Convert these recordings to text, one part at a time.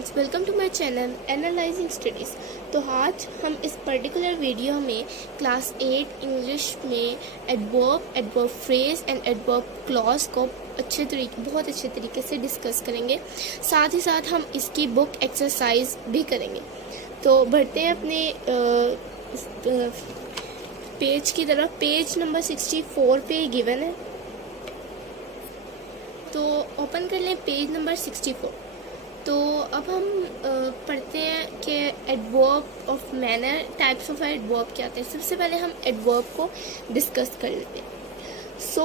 Friends, welcome to my channel analysing studies. तो आज हम इस पर्टिकुलर वीडियो में क्लास 8 इंग्लिश में adverb phrase and adverb clause को बहुत अच्छे तरीके से डिस्कस करेंगे। साथ ही साथ हम इसकी बुक एक्सरसाइज भी करेंगे। तो बढ़ते हैं अपने पेज की तरफ। पेज नंबर 64 पे गिवन है, तो ओपन कर लें पेज नंबर 64। तो अब हम पढ़ते हैं कि adverb of manner, types of adverb क्या होते हैं। सबसे पहले हम एडवर्ब को डिस्कस कर लेते हैं। So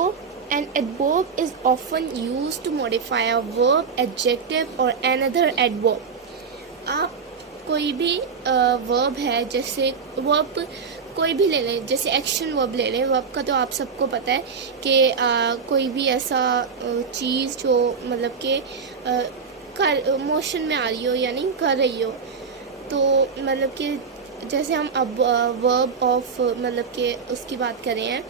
an adverb is often used to modify a verb, adjective और अनदर एडवर्ब। आप कोई भी वर्ब है, जैसे वर्ब कोई भी ले लें, जैसे एक्शन वर्ब ले लें। वर्ब का तो आप सबको पता है कि कोई भी ऐसा चीज़ जो मतलब कि कर मोशन में आ रही हो, यानी कर रही हो। तो मतलब कि जैसे हम अब वर्ब ऑफ मतलब कि उसकी बात कर रहे हैं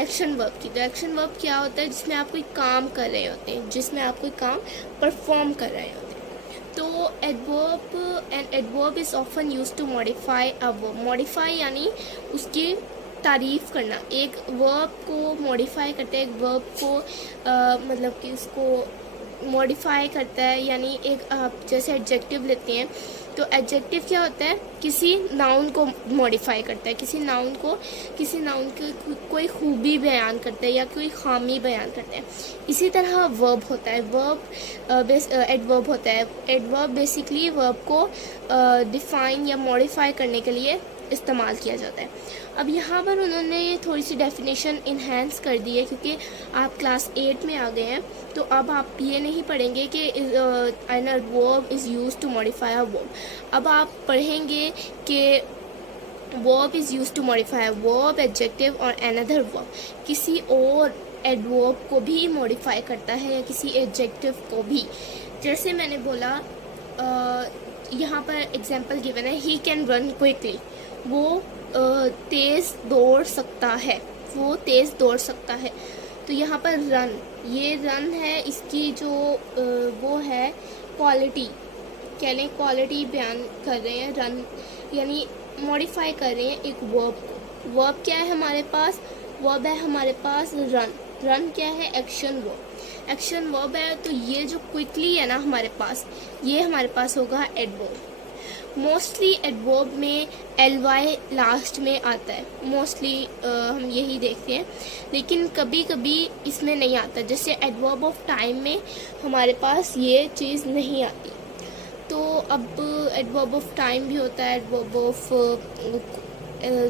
एक्शन वर्ब की। तो एक्शन वर्ब क्या होता है? जिसमें आप कोई काम कर रहे होते हैं, जिसमें आप कोई काम परफॉर्म कर रहे होते हैं। तो adverb is often used to modify a verb. Modify यानी उसकी तारीफ़ करना। एक वर्ब को मॉडिफाई करते हैं, एक वर्ब को मतलब कि उसको मॉडिफाई करता है। यानी एक जैसे एडजेक्टिव लेते हैं, तो एडजेक्टिव क्या होता है? किसी नाउन को मॉडिफाई करता है, किसी नाउन की कोई खूबी बयान करता है या कोई खामी बयान करता है। इसी तरह वर्ब होता है, एडवर्ब होता है। एडवर्ब बेसिकली वर्ब को डिफाइन या मॉडिफाई करने के लिए इस्तेमाल किया जाता है। अब यहाँ पर उन्होंने ये थोड़ी सी डेफिनेशन इन्हेंस कर दी है, क्योंकि आप क्लास 8 में आ गए हैं। तो अब आप ये नहीं पढ़ेंगे कि an verb is used to modify a verb. अब आप पढ़ेंगे कि verb is used to modify a verb, adjective और अनदर वर्ब। किसी और एडवर्ब को भी मॉडिफाई करता है या किसी एडजेक्टिव को भी। जैसे मैंने बोला, यहाँ पर एग्जाम्पल गिवन है, ही कैन रन क्विकली। वो तेज़ दौड़ सकता है, वो तेज़ दौड़ सकता है। तो यहाँ पर रन, ये रन है, इसकी जो वो है क्वालिटी, कह लें क्वालिटी बयान कर रहे हैं। रन यानी मॉडिफाई कर रहे हैं एक वर्ब को। वर्ब क्या है हमारे पास? वर्ब है हमारे पास रन। रन क्या है? Action verb. एक्शन वर्ब है, तो ये जो क्विकली है ना हमारे पास, ये हमारे पास होगा एडवर्ब। मोस्टली एडवर्ब में ly लास्ट में आता है, मोस्टली हम यही देखते हैं, लेकिन कभी कभी इसमें नहीं आता। जैसे एडवर्ब ऑफ टाइम में हमारे पास ये चीज़ नहीं आती। तो अब एडवर्ब ऑफ टाइम भी होता है, एडवर्ब ऑफ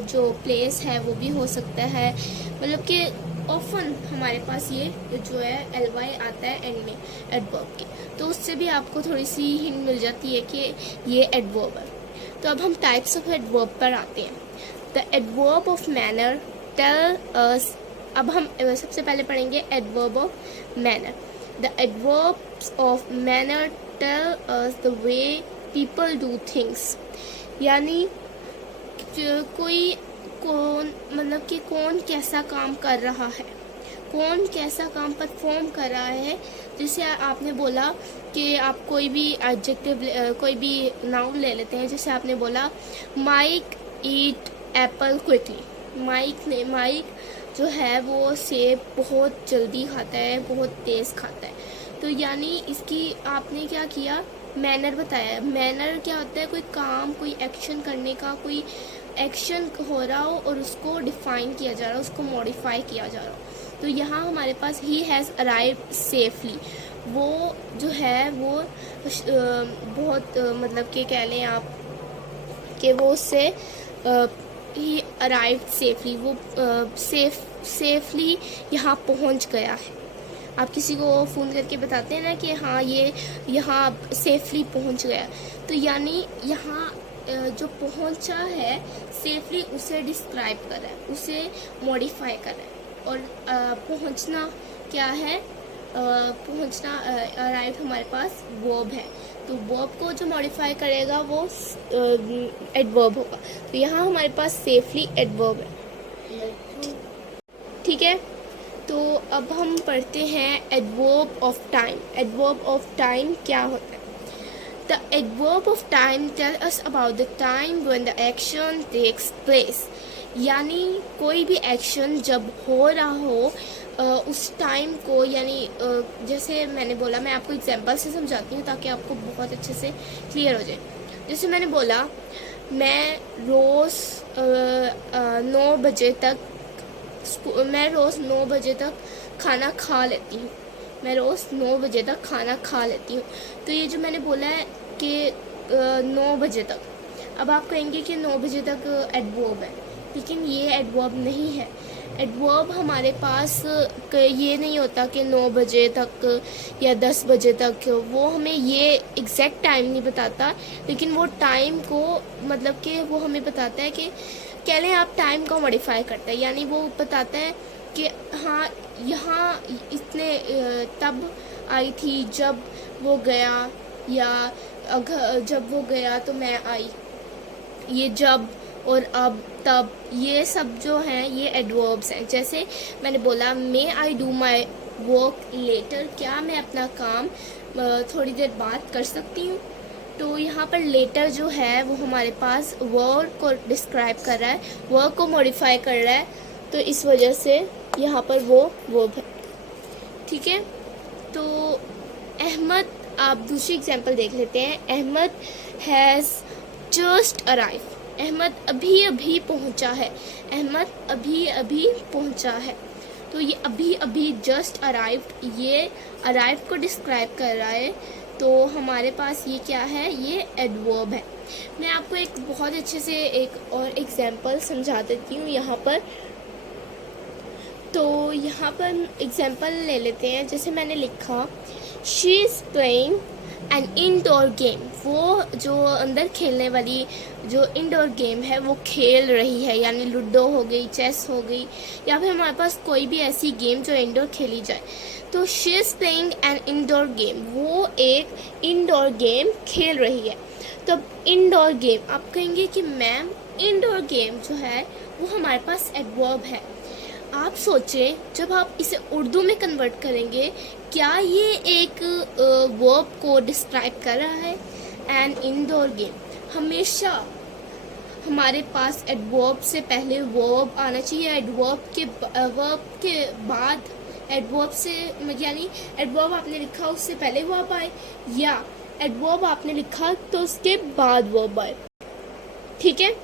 जो प्लेस है वो भी हो सकता है। मतलब कि ऑफन हमारे पास ये जो है ly आता है एंड में एडवर्ब के, तो उससे भी आपको थोड़ी सी हिंट मिल जाती है कि ये एडवर्ब है। तो अब हम टाइप्स ऑफ एडवर्ब पर आते हैं। The adverb of manner tell us. अब हम सबसे पहले पढ़ेंगे adverb of manner. The adverbs of manner tell us the way people do things. यानी मतलब कि कौन कैसा काम कर रहा है, कौन कैसा काम परफॉर्म कर रहा है। जैसे आपने बोला कि आप कोई भी एडजेक्टिव, कोई भी नाउन ले लेते हैं। जैसे आपने बोला Mike eat apple quickly. Mike जो है वो सेब बहुत जल्दी खाता है, बहुत तेज़ खाता है। तो यानी इसकी आपने क्या किया? मैनर बताया। मैनर क्या होता है? कोई काम, कोई एक्शन करने का, कोई एक्शन हो रहा हो और उसको डिफाइन किया जा रहा हो, उसको मॉडिफाई किया जा रहा हो। तो यहाँ हमारे पास ही हैज़ अराइव्ड सेफली। वो जो है वो बहुत मतलब कि कह लें आप कि वो उससे ही अराइव्ड सेफली, वो सेफली यहाँ पहुँच गया है। आप किसी को फ़ोन करके बताते हैं ना कि हाँ ये यहाँ सेफली पहुँच गया, तो यानी यहाँ जो पहुँचा है सेफली, उसे डिस्क्राइब कर रहा है, उसे मॉडिफाई कर रहा है। और पहुँचना क्या है? पहुँचना अराइव हमारे पास वर्ब है, तो वर्ब को जो मॉडिफाई करेगा वो एडवर्ब होगा। तो यहाँ हमारे पास सेफली एडवर्ब है, ठीक है। तो अब हम पढ़ते हैं adverb of time. Adverb of time क्या होता है? The adverb of time tell us about the time when the action takes place. यानी कोई भी एक्शन जब हो रहा हो उस टाइम को, यानी जैसे मैंने बोला, मैं आपको एग्जांपल से समझाती हूँ ताकि आपको बहुत अच्छे से क्लियर हो जाए। जैसे मैंने बोला, मैं रोज़ 9 बजे तक खाना खा लेती हूँ। मैं रोज़ 9 बजे तक खाना खा लेती हूँ। तो ये जो मैंने बोला है कि 9 बजे तक, अब आप कहेंगे कि 9 बजे तक एडवर्ब है, लेकिन ये एडवर्ब नहीं है। एडवर्ब हमारे पास ये नहीं होता कि 9 बजे तक या 10 बजे तक, वो हमें ये एग्जैक्ट टाइम नहीं बताता, लेकिन वो टाइम को मतलब कि वो हमें बताता है कि कह लें आप टाइम को मॉडिफाई करता है, यानी वो बताता है कि हाँ यहाँ इतने तब आई थी जब वो गया, या अगर जब वो गया तो मैं आई। ये जब और अब, तब, ये सब जो हैं ये एडवर्ब्स हैं। जैसे मैंने बोला, may I do my work later, क्या मैं अपना काम थोड़ी देर बाद कर सकती हूँ। तो यहाँ पर लेटर जो है वो हमारे पास वर्क को डिस्क्राइब कर रहा है, वर्क को मॉडिफाई कर रहा है, तो इस वजह से यहाँ पर वो वर्ब है। ठीक है, तो अहमद, आप दूसरी एग्जांपल देख लेते हैं। Ahmad has just arrive, Ahmad अभी अभी पहुँचा है। अहमद अभी अभी पहुँचा है। तो ये अभी अभी जस्ट अराइव्ड, ये अराइव को डिस्क्राइब कर रहा है। तो हमारे पास ये क्या है, ये एडवर्ब है। मैं आपको एक बहुत अच्छे से एक और एग्जांपल समझा देती हूँ यहाँ पर। तो यहाँ पर एग्जांपल ले लेते हैं। जैसे मैंने लिखा, she is playing an indoor game, वो जो अंदर खेलने वाली जो इंडोर गेम है वो खेल रही है, यानी लूडो हो गई, चेस हो गई, या फिर हमारे पास कोई भी ऐसी गेम जो इंडोर खेली जाए। तो she is playing an indoor game, वो एक इंडोर गेम खेल रही है। तो इंडोर गेम, आप कहेंगे कि मैम इंडोर गेम जो है वो हमारे पास एडवर्ब है। आप सोचें, जब आप इसे उर्दू में कन्वर्ट करेंगे, क्या ये एक वर्ब को डिस्क्राइब कर रहा है? एन इंडोर गेम, हमेशा हमारे पास एडवर्ब से पहले वर्ब आना चाहिए, एडवर्ब के बाद एडवर्ब से, यानी एडवर्ब आपने लिखा उससे पहले वर्ब आए, या एडवर्ब आपने लिखा तो उसके बाद वर्ब आए। ठीक है,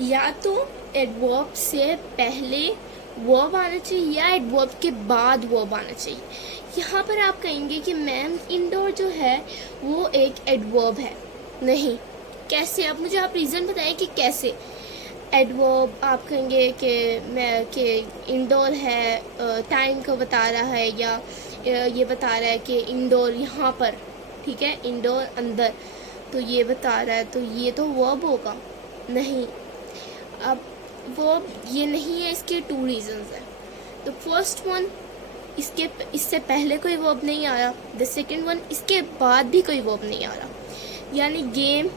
या तो एडवर्ब से पहले वर्ब आना चाहिए या एडवर्ब के बाद वर्ब आना चाहिए। यहाँ पर आप कहेंगे कि मैम इंडोर जो है वो एक एडवर्ब है। नहीं, कैसे? आप मुझे रीज़न बताएं कि कैसे एडवर्ब। आप कहेंगे कि इंडोर है, टाइम को बता रहा है, या ये बता रहा है कि इंडोर यहाँ पर, ठीक है, इंडोर अंदर, तो ये बता रहा है, तो ये तो वर्ब होगा। नहीं, अब वर्ब ये नहीं है, इसके 2 रीजंस हैं। द फर्स्ट वन, इससे पहले कोई वर्ब नहीं आ रहा। द सेकंड वन, इसके बाद भी कोई वर्ब नहीं आ रहा। यानी game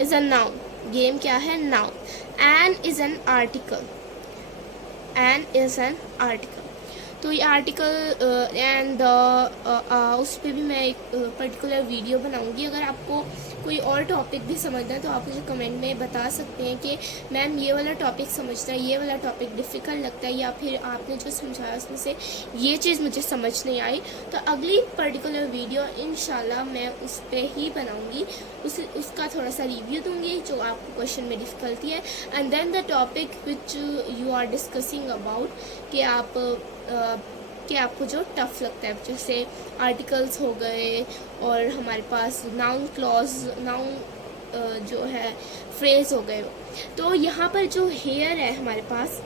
is a noun, game क्या है? Noun. An is an article, an is an article. तो ये आर्टिकल एंड उस पर भी मैं एक पर्टिकुलर वीडियो बनाऊंगी। अगर आपको कोई और टॉपिक भी समझना है तो आप मुझे कमेंट में बता सकते हैं कि मैम ये वाला टॉपिक समझना है, ये वाला टॉपिक डिफ़िकल्ट लगता है, या फिर आपने जो समझाया उसमें से ये चीज़ मुझे समझ नहीं आई। तो अगली पर्टिकुलर वीडियो इंशाल्लाह मैं उस पर ही बनाऊँगी, उसका थोड़ा सा रिव्यू दूँगी जो आपको क्वेश्चन में डिफ़िकल्टी है, and then the topic which you are discussing about, कि आपको जो टफ लगता है, जैसे आर्टिकल्स हो गए, और हमारे पास नाउन क्लॉज, नाउन जो है फ्रेज हो गए। तो यहाँ पर जो हेयर है हमारे पास,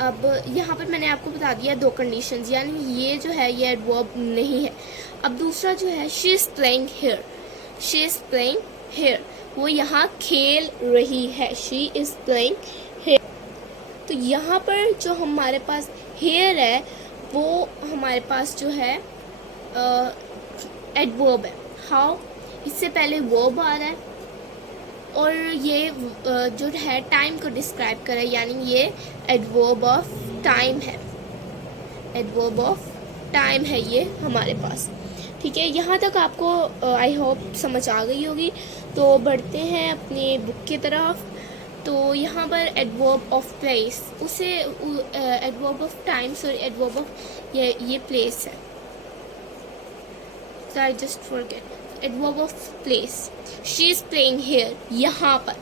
अब यहाँ पर मैंने आपको बता दिया 2 कंडीशंस, यानी ये जो है ये एडवर्ब नहीं है। अब दूसरा जो है, she is playing here, she is playing here, वो यहाँ खेल रही है, शी इज़ प्लेइंग हेयर। तो यहाँ पर जो हमारे पास हेयर है वो हमारे पास जो है एडवर्ब है। हाउ? इससे पहले वर्ब आ रहा है, और ये जो है टाइम को डिस्क्राइब कर रहा है, यानी ये एडवर्ब ऑफ टाइम है, एडवर्ब ऑफ टाइम है ये हमारे पास। ठीक है, यहाँ तक आपको आई होप समझ आ गई होगी। तो बढ़ते हैं अपनी बुक की तरफ। तो यहाँ पर एडवर्ब ऑफ प्लेस, उसे adverb of time, sorry adverb of ये प्लेस है, so I just forget. Adverb of place, she is playing here, यहाँ पर,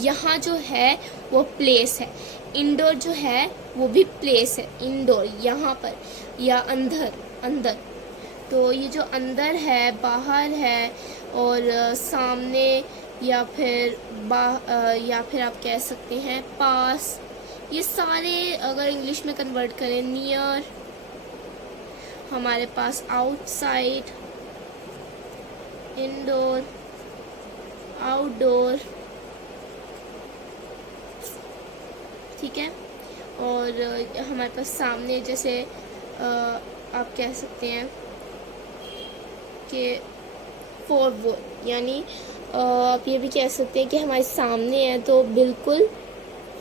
यहाँ जो है वो प्लेस है। इंडोर जो है वो भी प्लेस है, इंडोर यहाँ पर, या अंदर, अंदर। तो ये जो अंदर है, बाहर है, और सामने, या फिर या फिर आप कह सकते हैं पास, ये सारे अगर इंग्लिश में कन्वर्ट करें, नियर, हमारे पास आउटसाइड, इंडोर, आउटडोर, ठीक है। और हमारे पास सामने, जैसे आप कह सकते हैं कि फॉरवर्ड, यानी आप ये भी कह सकते हैं कि हमारे सामने है, तो बिल्कुल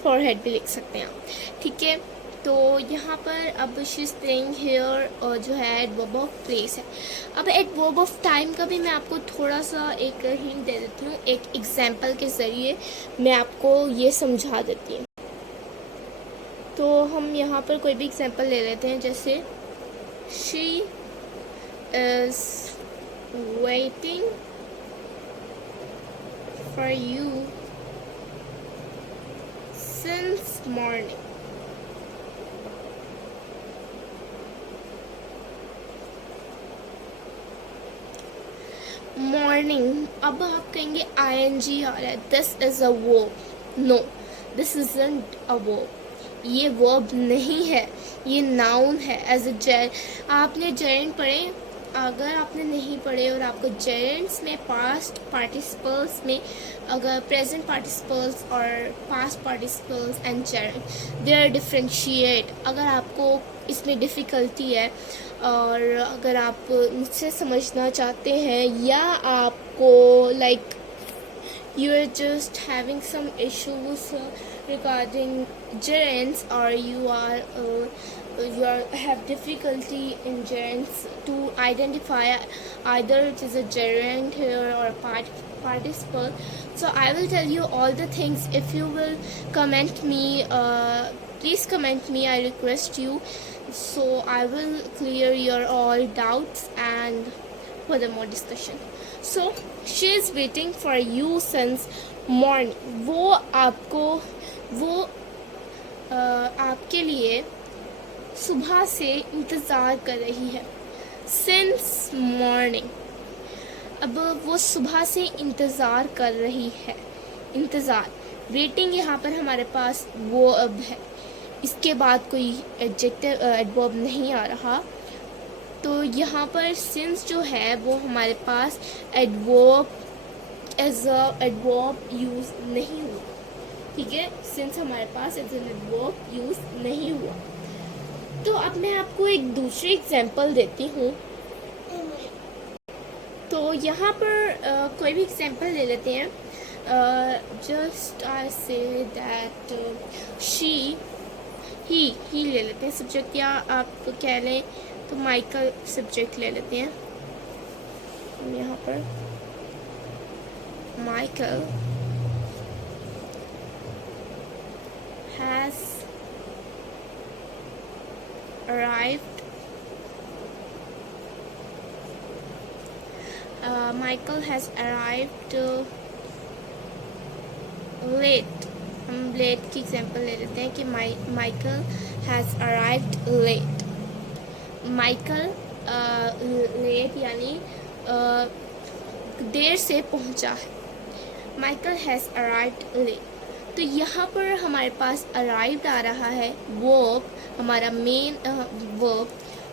फॉरहेड भी लिख सकते हैं आप, ठीक है। तो यहाँ पर अब शी इज प्लेइंग हेयर, और जो है एडवर्ब ऑफ प्लेस है। अब एडवर्ब ऑफ टाइम का भी मैं आपको थोड़ा सा एक हिंट दे देती हूँ, एक एग्जाम्पल के ज़रिए मैं आपको ये समझा देती हूँ। तो हम यहाँ पर कोई भी एग्जाम्पल ले लेते हैं, जैसे she is waiting for you since morning. Morning, अब आप कहेंगे ING आ रहा है, this is a verb. No, this isn't a verb, ये वर्ब नहीं है, ये नाउन है। एज अ आपने जेरेंट पढ़े, अगर आपने नहीं पढ़े और आपको जेरेंट्स में पास्ट पार्टिसिपल्स में, अगर प्रेजेंट पार्टिसिपल्स और past participles and gerund they are differentiate, अगर आपको इसमें डिफ़िकल्टी है और अगर आप मुझसे समझना चाहते हैं, या आपको like you are just having some issues regarding gerunds, or you have difficulty in gerunds to identify either it is a gerund here or a participle, so I will tell you all the things. If you will comment me, please comment me, I request you, so I will clear your all doubts and furthermore discussion. So she is waiting for you since morning. वो आपको, वो आपके लिए सुबह से इंतज़ार कर रही है। Since morning, अब वो सुबह से इंतज़ार कर रही है, इंतज़ार। वेटिंग यहाँ पर हमारे पास वो अब है, इसके बाद कोई एडजेक्टिव एडवर्ब नहीं आ रहा। तो यहाँ पर सिंस जो है वो हमारे पास adverb as a adverb use नहीं हुआ, ठीक है। सिंस हमारे पास एज एन एडवर्ब यूज़ नहीं हुआ। तो अब मैं आपको एक दूसरी एग्जांपल देती हूँ। तो यहाँ पर कोई भी एग्जांपल ले लेते हैं। Just I say that she, ही ले लेते हैं सब्जेक्ट, या आप कह लें तो माइकल सब्जेक्ट ले लेते हैं हम यहाँ पर। Michael has arrived, Michael has arrived late। हम लेट की एग्जांपल ले लेते हैं कि Michael has arrived late. Michael late यानी देर से पहुंचा है। Michael has arrived late. तो यहाँ पर हमारे पास अराइव्ड आ रहा है, वर्ब हमारा मेन वर्ब,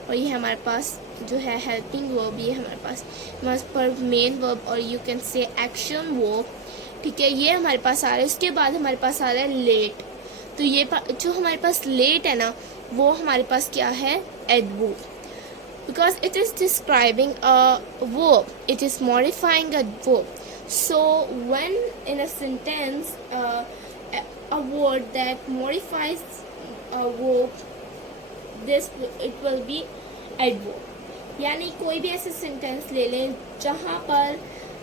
और ये हमारे पास जो है हेल्पिंग वर्ब, ये हमारे पास मेन वर्ब, और you can say action verb, ठीक है। ये हमारे पास आ रहा है। उसके बाद हमारे पास आ रहा है लेट। तो ये जो हमारे पास लेट है ना, वो हमारे पास क्या है, adverb, because it is describing a verb, it is modifying a verb. So when in a sentence a word that modifies a verb, it will be adverb. यानी कोई भी ऐसे सेंटेंस ले लें जहाँ पर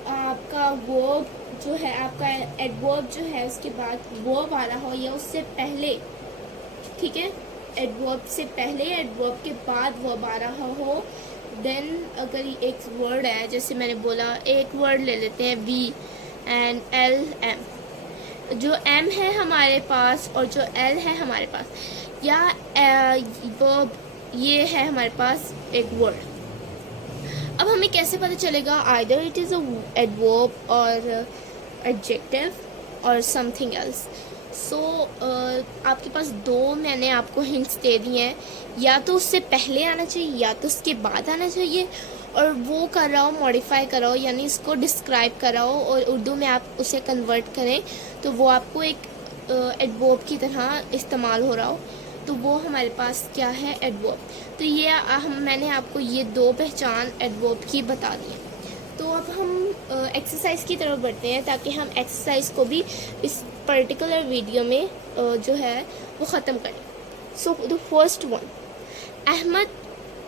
आपका वर्ब जो है, आपका एडवर्ब जो है उसके बाद वर्ब आ रहा हो या उससे पहले, ठीक है, एडवर्ब से पहले एडवर्ब के बाद वर्ब आ रहा हो, देन अगर एक वर्ड है, जैसे मैंने बोला एक वर्ड ले लेते हैं VNLM, जो M है हमारे पास और जो L है हमारे पास, या वर्ब ये है हमारे पास एक वर्ड। अब हमें कैसे पता चलेगा either it is a adverb और एडजेक्टिव और समथिंग एल्स। सो आपके पास दो मैंने आपको हिंट्स दे दिए हैं, या तो उससे पहले आना चाहिए या तो उसके बाद आना चाहिए, और वो कर रहा हो मॉडिफाई कराओ, यानी इसको डिस्क्राइब कराओ और उर्दू में आप उसे कन्वर्ट करें तो वो आपको एक एडवर्ब की तरह इस्तेमाल हो रहा हो, तो वो हमारे पास क्या है, एडवर्ब। तो ये मैंने आपको ये दो पहचान एडवर्ब की बता दी है। तो अब हम एक्सरसाइज की तरफ बढ़ते हैं ताकि हम एक्सरसाइज को भी इस पर्टिकुलर वीडियो में जो है वो ख़त्म करें। So the first one, Ahmad,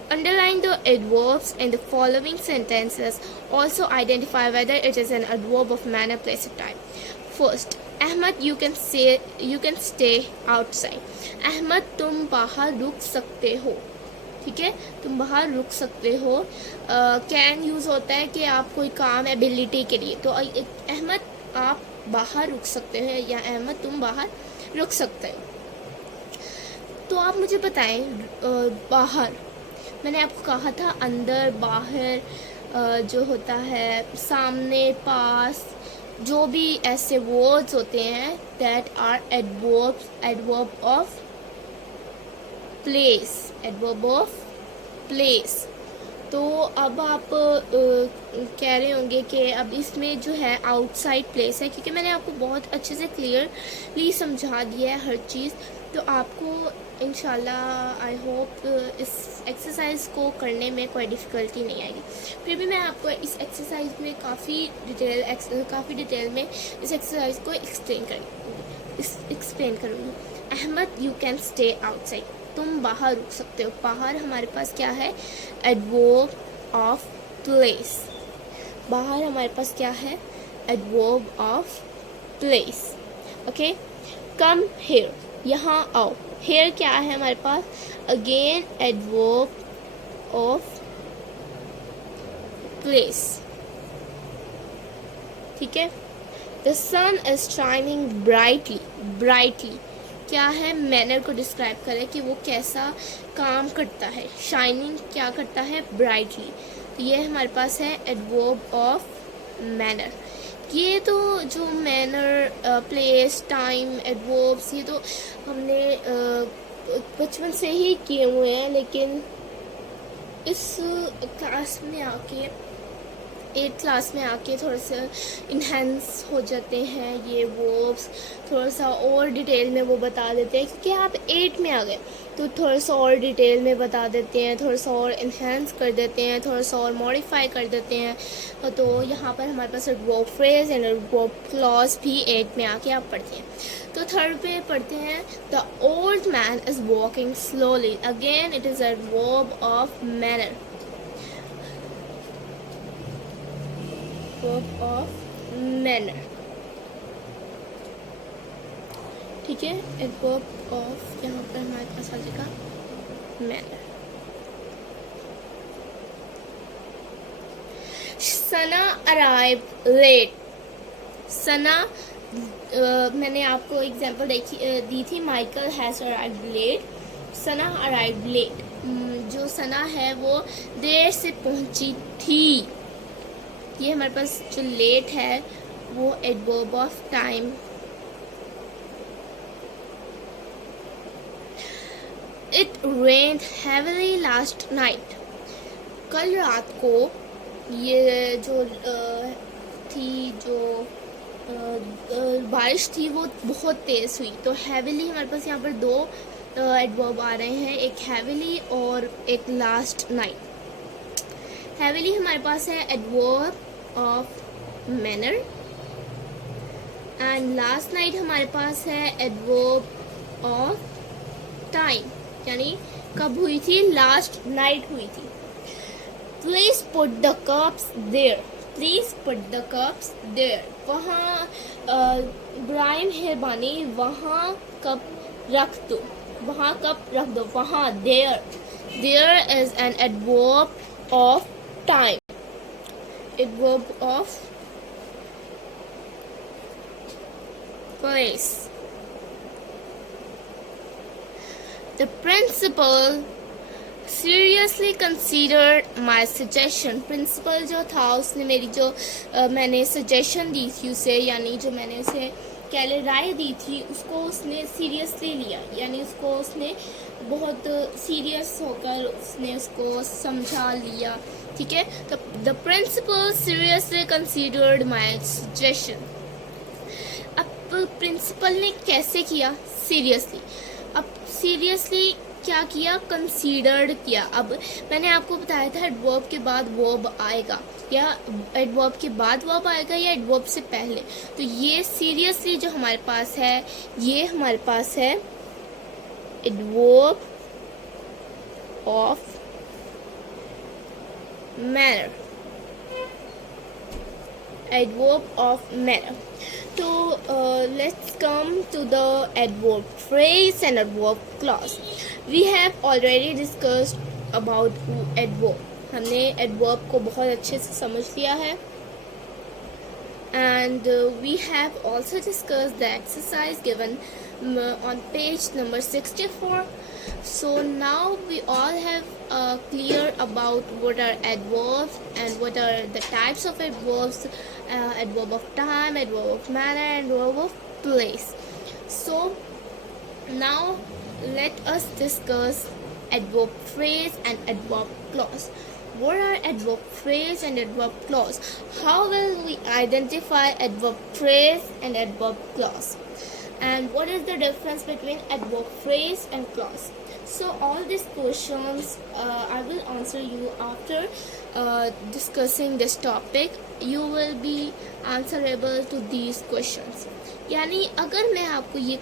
underline the adverbs in the following sentences. Also identify whether it is an adverb of manner, place, or time. First, Ahmad, you can stay outside. Ahmad, तुम बाहर रुक सकते हो। ठीक है, तुम बाहर रुक सकते हो। कैन यूज़ होता है कि आप कोई काम एबिलिटी के लिए, तो अहमद आप बाहर रुक सकते हो या अहमद तुम बाहर रुक सकते हो। तो आप मुझे बताएं, बाहर मैंने आपको कहा था अंदर बाहर जो होता है, सामने पास, जो भी ऐसे वर्ड्स होते हैं that are adverb of place, adverb of place. तो अब आप कह रहे होंगे कि अब इसमें जो है आउटसाइड प्लेस है, क्योंकि मैंने आपको बहुत अच्छे से क्लियरली समझा दिया है हर चीज़। तो आपको इंशाल्लाह आई होप इस एक्सरसाइज को करने में कोई डिफ़िकल्टी नहीं आएगी। फिर भी मैं आपको इस एक्सरसाइज में काफ़ी डिटेल में इस एक्सरसाइज को एक्सप्लेन करूँगी। Ahmad, you can stay outside, तुम बाहर रुक सकते हो। बाहर हमारे पास क्या है, एडवर्ब ऑफ प्लेस। बाहर हमारे पास क्या है, adverb of place. Okay, come here, यहाँ आओ। हियर क्या है हमारे पास, अगेन एडवर्ब ऑफ प्लेस। ठीक है, the sun is shining brightly, brightly क्या है, मैनर को डिस्क्राइब करे कि वो कैसा काम करता है। शाइनिंग क्या करता है, ब्राइटली। तो ये हमारे पास है एडवर्ब ऑफ मैनर। ये तो जो मैनर, प्लेस, टाइम, एडवर्ब्स, ये तो हमने बचपन से ही किए हुए हैं, लेकिन इस क्लास में आके, 8th क्लास में आके थोड़ा सा इन्हेंस हो जाते हैं ये वर्ब्स, थोड़ा सा और डिटेल में वो बता देते हैं, क्योंकि आप 8 में आ गए तो थोड़ा सा और डिटेल में बता देते हैं, थोड़ा सा और इन्हेंस कर देते हैं, थोड़ा सा और मॉडिफाई कर देते हैं। तो यहाँ पर हमारे पास verb phrase and verb clause भी 8 में आके आप पढ़ते हैं। तो थर्ड पे पढ़ते हैं, the old man is walking slowly, again it is a verb of manner, verb of manner. ठीक है, एक वर्ब ऑफ, यहाँ पर हमारे पास आ जाएगा manner. Sana arrive late, Sana मैंने आपको एग्जांपल दी थी, Michael has arrived late, Sana arrived late. जो सना है वो देर से पहुंची थी। ये हमारे पास जो लेट है वो adverb of time. It rained heavily last night, कल रात को ये जो थी, जो बारिश थी वो बहुत तेज़ हुई। तो हैवीली हमारे पास यहाँ पर दो एडवर्ब आ रहे हैं, एक हैवीली और एक लास्ट नाइट। हैवीली हमारे पास है adverb of manner, and last night हमारे पास है एडवर्ब ऑफ टाइम, यानी कब हुई थी, लास्ट नाइट हुई थी। Please put the cups there, please put the cups there, वहाँ बराए मेहरबानी वहाँ कप रख दो, वहाँ कप रख दो, वहाँ there, there is an adverb of time, adverb of place. The principal seriously considered my suggestion. Principal जो था उसने मेरी जो मैंने सजेशन दी थी उसे, यानी जो मैंने उसे क्या राय दी थी उसको उसने सीरियसली लिया, यानी उसको उसने बहुत सीरियस होकर उसने उसको समझा लिया, ठीक है। तो the principal seriously considered my suggestion. अब प्रिंसिपल ने कैसे किया, सीरियसली। अब सीरियसली क्या किया, कंसीडर्ड किया। अब मैंने आपको बताया था एडवर्ब के बाद वर्ब आएगा, या एडवर्ब के बाद वर्ब आएगा या एडवर्ब से पहले। तो ये सीरियसली जो हमारे पास है, ये हमारे पास है adverb of manner, adverb of manner. So let's come to the adverb phrase and adverb clause. We have already discussed about adverb. हमने adverb को बहुत अच्छे से समझ लिया है, and we have also discussed the exercise given on page number 64. So now we all have clear about what are adverbs and what are the types of adverbs, adverb of time, adverb of manner, and adverb of place. So now let us discuss adverb phrase and adverb clause. What are adverb phrase and adverb clause? How will we identify adverb phrase and adverb clause? And what is the difference between adverb phrase and clause? So all these questions I will answer you after discussing this topic. You will be answerable to these questions. यानी अगर मैं आपको ये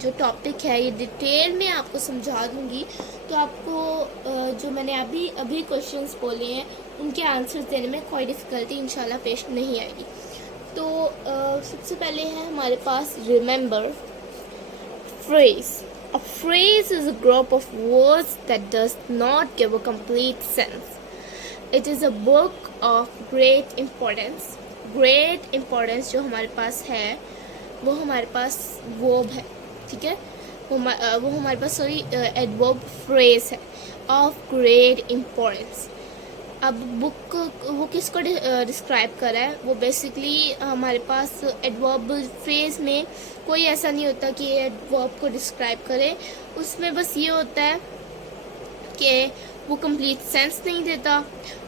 जो topic है ये detail में आपको समझा दूंगी तो आपको जो मैंने अभी क्वेश्चंस बोले हैं उनके आंसर्स देने में कोई डिफ़िकल्टी इंशाल्लाह पेश नहीं आएगी। तो सबसे पहले है हमारे पास remember phrase. A phrase is a group of words that does not give a complete sense. It is a book of great importance. Great importance जो हमारे पास है वो हमारे पास वर्ब है, ठीक है। वो हमारे पास एडवर्ब फ्रेज है ऑफ ग्रेट इम्पोर्टेंस। अब बुक वो किसको डिस्क्राइब कर रहा है, वो बेसिकली हमारे पास एडवर्ब फ्रेज में कोई ऐसा नहीं होता कि एडवर्ब को डिस्क्राइब करे, उसमें बस ये होता है कि वो कंप्लीट सेंस नहीं देता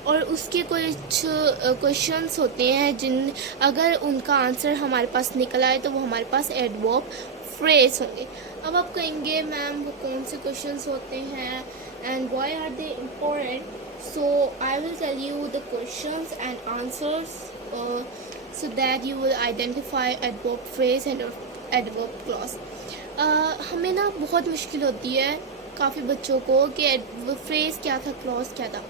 और उसके कुछ क्वेश्चंस होते हैं जिन अगर उनका आंसर हमारे पास निकल आए तो वो हमारे पास एडवर्ब फ्रेज होंगे। अब आप कहेंगे मैम वो कौन से क्वेश्चंस होते हैं and why are they important. So I will tell you the questions and answers so that you will identify adverb phrase and adverb clause. हमें ना बहुत मुश्किल होती है काफ़ी बच्चों को कि एडवर्ब फ्रेज क्या था, क्लॉज क्या था।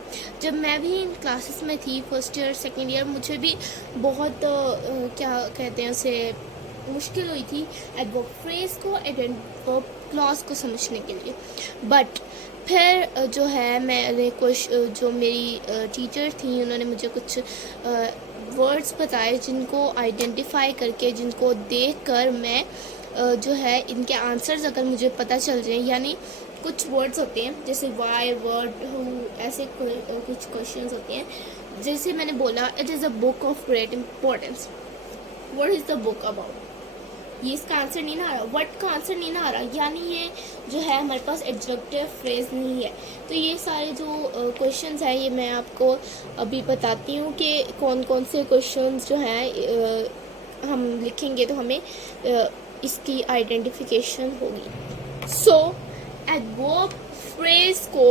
जब मैं भी इन क्लासेस में थी फर्स्ट ईयर सेकेंड ईयर, मुझे भी बहुत क्या कहते हैं उसे मुश्किल हुई थी एडवर्ब फ्रेज को एडवर्ब क्लॉज को समझने के लिए। बट फिर जो है मैंने कुछ जो मेरी टीचर थी उन्होंने मुझे कुछ वर्ड्स बताए जिनको आइडेंटिफाई करके जिनको देखकर मैं जो है इनके आंसर्स अगर मुझे पता चल जाए, यानी कुछ वर्ड्स होते हैं जैसे वाई, वर्ड, हु, ऐसे कुछ क्वेश्चंस होते हैं। जैसे मैंने बोला it is a book of great importance. What is the book about, ये इसका आंसर नहीं ना आ रहा, व्हाट का आंसर नहीं ना आ रहा, यानी ये जो है हमारे पास एडजेक्टिव फ्रेज नहीं है। तो ये सारे जो क्वेश्चंस हैं ये मैं आपको अभी बताती हूँ कि कौन कौन से क्वेश्चंस जो हैं हम लिखेंगे तो हमें इसकी आइडेंटिफिकेशन होगी। सो एडवर्ब फ्रेज को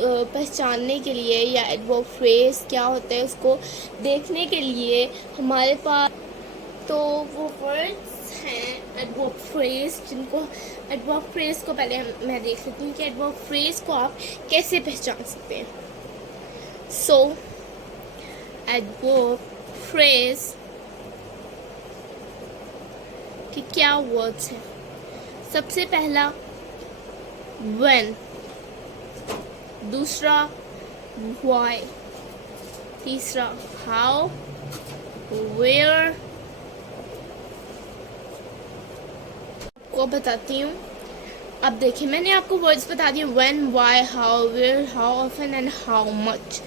पहचानने के लिए या एडवर्ब फ्रेज क्या होता है उसको देखने के लिए हमारे पास तो वो वर्ड्स हैं एडवर्ब फ्रेज, जिनको एडवर्ब फ्रेज को पहले मैं देख लेती हूँ कि एडवर्ब फ्रेज को आप कैसे पहचान सकते हैं। सो एडवर्ब, फ्रेज कि क्या वर्ड्स हैं। सबसे पहला when, दूसरा why, तीसरा how, where। को बताती हूँ। अब देखिए, मैंने आपको वर्ड्स बता दिए when, why, how, where, how often and how much।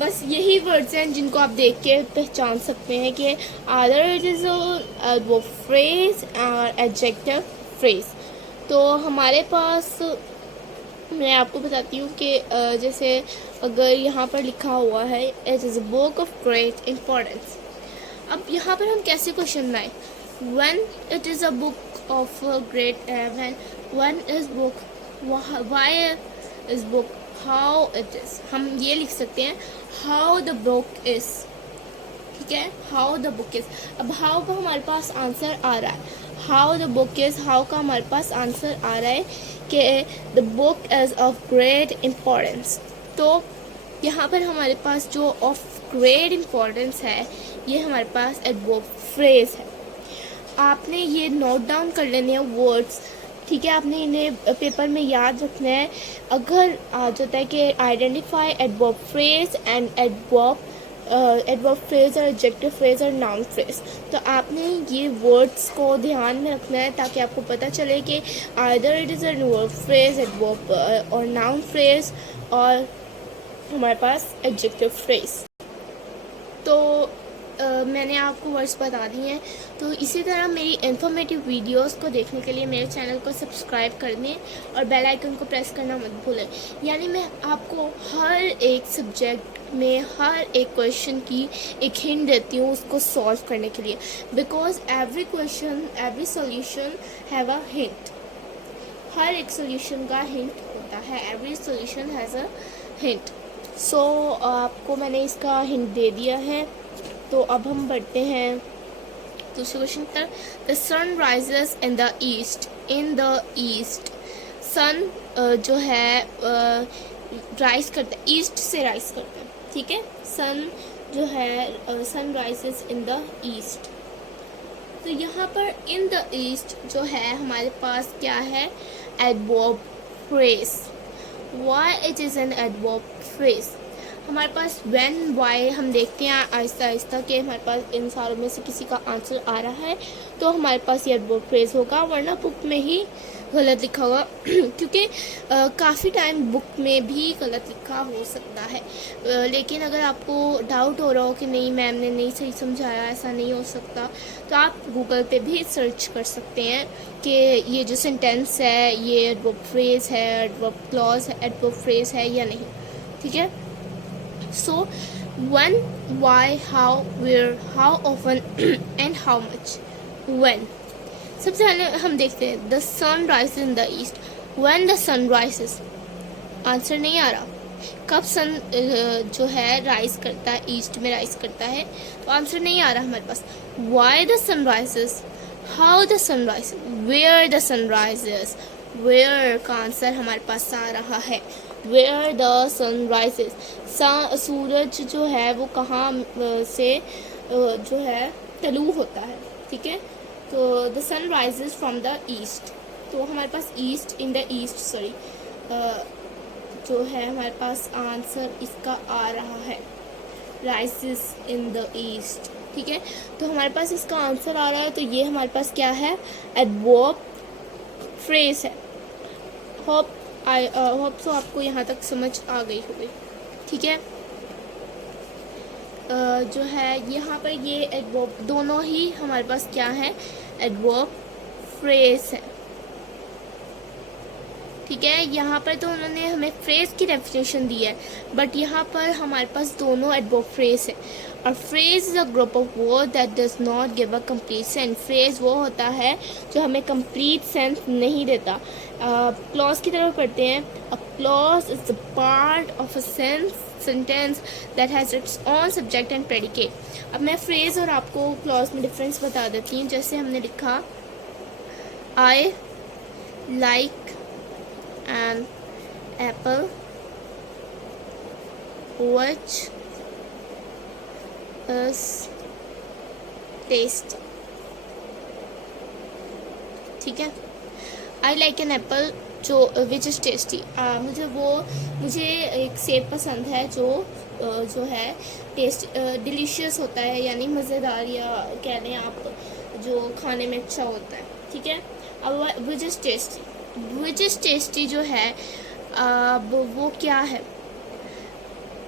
बस यही वर्ड्स हैं जिनको आप देख के पहचान सकते हैं कि आदर इट इज़ वो फ्रेज और एडजेक्टिव फ्रेज। तो हमारे पास, मैं आपको बताती हूँ कि जैसे अगर यहाँ पर लिखा हुआ है it is a book of great importance. अब यहाँ पर हम कैसे क्वेश्चन बनाएं? When it is a book of great, when is book, why is book, how it is। हम ये लिख सकते हैं how the book is, ठीक है, how the book is। अब how का हमारे पास आंसर आ रहा है, how the book is, how का हमारे पास आंसर आ रहा है कि the book is of great importance। तो यहाँ पर हमारे पास जो of great importance है, ये हमारे पास एडवर्ब फ्रेज है। आपने ये नोट डाउन कर लेने हैं वर्ड्स, ठीक है, आपने इन्हें पेपर में याद रखना है। अगर आ जाता है कि identify adverb phrase and adverb phrase और एडजेक्टिव फ्रेज और नाउन फ्रेज, तो आपने ये वर्ड्स को ध्यान में रखना है ताकि आपको पता चले कि either it is adverb phrase, adverb और नाउन फ्रेज, और हमारे पास एडजेक्टिव फ्रेज। तो मैंने आपको वर्ड्स बता दिए हैं। तो इसी तरह मेरी इन्फॉर्मेटिव वीडियोस को देखने के लिए मेरे चैनल को सब्सक्राइब कर दें और बेल आइकन को प्रेस करना मत भूलें। यानी मैं आपको हर एक सब्जेक्ट में हर एक क्वेश्चन की एक हिंट देती हूँ उसको सॉल्व करने के लिए, because every question, every solution have a hint. हर एक सोल्यूशन का हिंट होता है, every solution has a hint. So आपको मैंने इसका हिंट दे दिया है। तो अब हम बढ़ते हैं दूसरे क्वेश्चन पर। The sun rises in the east, in the east. Sun जो है राइज करता है, ईस्ट से राइज करता है, ठीक है। सन जो है, sun rises in the east. तो यहाँ पर इन द ईस्ट जो है हमारे पास क्या है? Adverb phrase. Why it is an adverb phrase. हमारे पास when, why हम देखते हैं आहिस्ता आहिस्ता कि हमारे पास इन सारों में से किसी का आंसर आ रहा है, तो हमारे पास ये एडवर्ब फ्रेज होगा, वरना बुक में ही गलत लिखा होगा क्योंकि काफ़ी टाइम बुक में भी गलत लिखा हो सकता है। लेकिन अगर आपको डाउट हो रहा हो कि नहीं मैम ने नहीं सही समझाया, ऐसा नहीं हो सकता, तो आप गूगल पे भी सर्च कर सकते हैं कि ये जो सेंटेंस है ये एडवर्ब फ्रेज है, एडवर्ब क्लॉज है, एडवर्ब फ्रेज है या नहीं, ठीक है। So when, why, how, where, how often and how much। When, सबसे पहले हम देखते हैं the sun rises in the east। When the sun rises, answer नहीं आ रहा। कब सन जो है राइज करता है, ईस्ट में राइज करता है, तो आंसर नहीं आ रहा हमारे पास। Why the sun rises, how the sun rises, where the sun rises। where का आंसर हमारे पास आ रहा है। where the sun rises, सूरज जो है वो कहाँ से जो है तलू होता है, ठीक है। तो the sun rises from the east, तो हमारे पास east, in the east, sorry, जो है हमारे पास आंसर इसका आ रहा है rises in the east, ठीक है। तो हमारे पास इसका आंसर आ रहा है, तो ये हमारे पास क्या है? एडवर्ब फ्रेज है। होप सो आपको यहाँ तक समझ आ गई होगी, ठीक है। जो है यहाँ पर ये एडवर्ब दोनों ही हमारे पास क्या है? एडवर्ब फ्रेज है, ठीक है। यहाँ पर तो उन्होंने हमें फ्रेज की डेफिनेशन दी है, बट यहाँ पर हमारे पास दोनों एडवर्ब फ्रेज है। और phrase is a group of word that does not give a complete sense. Phrase वो होता है जो हमें कंप्लीट सेंस नहीं देता। क्लॉज की तरफ पढ़ते हैं। A clause is the part of a sentence that has its own subject and predicate. अब मैं फ्रेज और आपको क्लॉज में डिफरेंस बता देती हूँ। जैसे हमने लिखा I like an apple which taste, ठीक है। आई लाइक एन एप्पल जो विच इज़ टेस्टी, मुझे एक सेब पसंद है जो है टेस्ट डिलीशियस होता है, यानी मज़ेदार, या कह लें आप जो खाने में अच्छा होता है, ठीक है। अब विच इज़ टेस्टी जो है अब वो क्या है,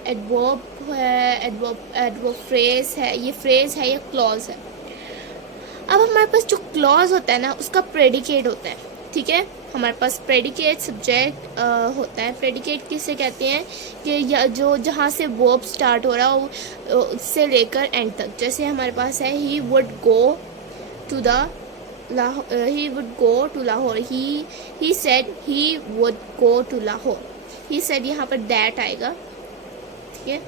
एडवर्ब है, एडवर्ब फ्रेज है, ये फ्रेज है या क्लॉज है। अब हमारे पास जो क्लॉज होता है ना उसका प्रेडिकेट होता है, ठीक है। हमारे पास प्रेडिकेट सब्जेक्ट होता है। प्रेडिकेट किसे कहते हैं कि जो जहाँ से वर्ब स्टार्ट हो रहा हो उससे लेकर एंड तक। जैसे हमारे पास है he would go to Lahore, he said he would go to Lahore. He said यहाँ पर दैट आएगा, ठीक है।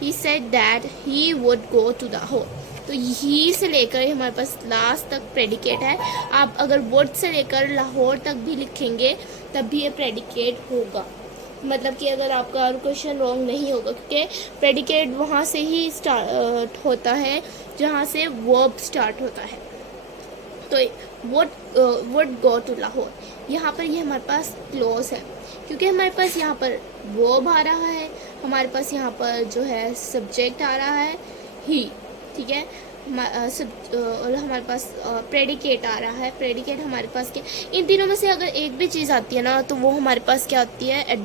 He said that he would go to Lahore, तो ही से लेकर हमारे पास लास्ट तक प्रेडिकेट है। आप अगर वुड से लेकर लाहौर तक भी लिखेंगे तब भी ये प्रेडिकेट होगा, मतलब कि अगर आपका क्वेश्चन रॉन्ग नहीं होगा, क्योंकि प्रेडिकेट वहाँ से ही स्टार्ट होता है जहाँ से वर्ब स्टार्ट होता है। तो वुड गो टू लाहौर, यहाँ पर ये हमारे पास क्लोज है, क्योंकि हमारे पास यहाँ पर वर्ब आ रहा है, हमारे पास यहाँ पर जो है सब्जेक्ट आ रहा है ही, ठीक है। और हमारे पास प्रेडिकेट आ रहा है। प्रेडिकेट हमारे पास क्या, इन तीनों में से अगर एक भी चीज़ आती है ना तो वो हमारे पास क्या होती है,